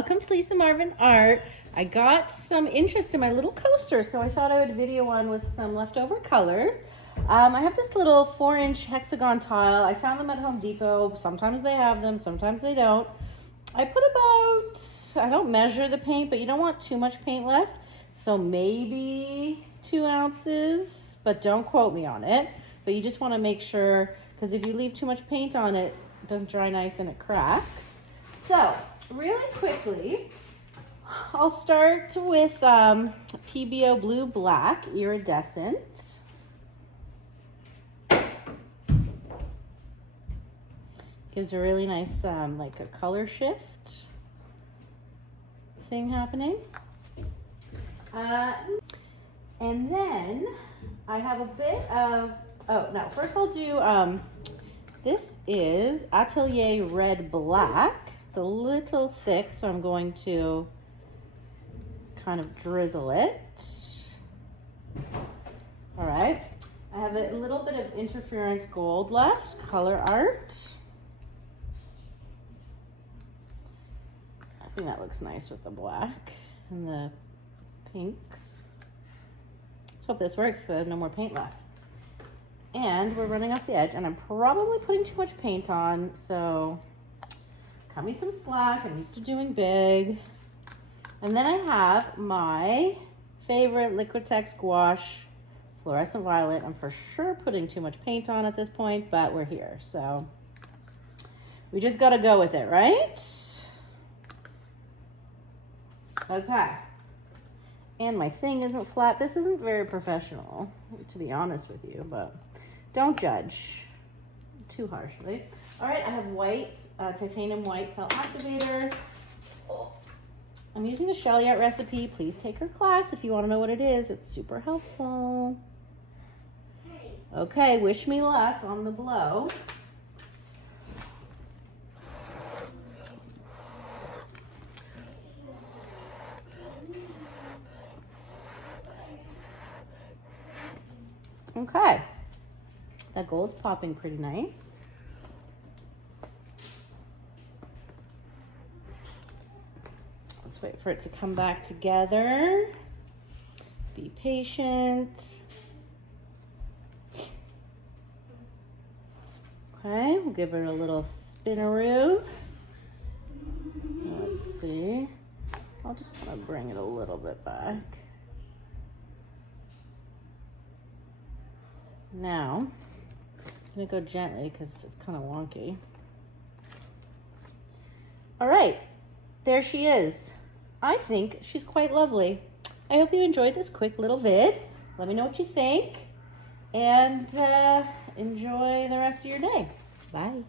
welcome to Lisa Marvin Art. I got some interest in my little coaster, so I thought I would video one with some leftover colors. I have this little 4-inch hexagon tile. I found them at Home Depot. Sometimes they have them, sometimes they don't. I put about, I don't measure the paint, but you don't want too much paint left. So maybe 2 ounces, but don't quote me on it. But you just want to make sure, because if you leave too much paint on it, it doesn't dry nice and it cracks. So really quickly, I'll start with PBO Blue Black Iridescent. Gives a really nice, like a color shift thing happening. And then I have a bit of, first I'll do, this is Atelier Red Black. It's a little thick, so I'm going to kind of drizzle it. All right, I have a little bit of Interference Gold left, Color Art. I think that looks nice with the black and the pinks. Let's hope this works because I have no more paint left. And we're running off the edge, and I'm probably putting too much paint on, so cut me some slack. I'm used to doing big. And then I have my favorite Liquitex Gouache Fluorescent Violet. I'm for sure putting too much paint on at this point, but we're here, so we just gotta go with it, right? Okay. And my thing isn't flat. This isn't very professional, to be honest with you, but don't judge too harshly. All right, I have white, titanium white cell activator. I'm using the Shelly Art recipe. Please take her class if you want to know what it is. It's super helpful. Okay, wish me luck on the blow. Okay, that gold's popping pretty nice. Let's wait for it to come back together. Be patient. Okay, we'll give it a little spinaroo. Let's see. I'll just kind of bring it a little bit back. Now, I'm gonna go gently because it's kind of wonky. All right, there she is. I think she's quite lovely. I hope you enjoyed this quick little vid. Let me know what you think, and enjoy the rest of your day. Bye.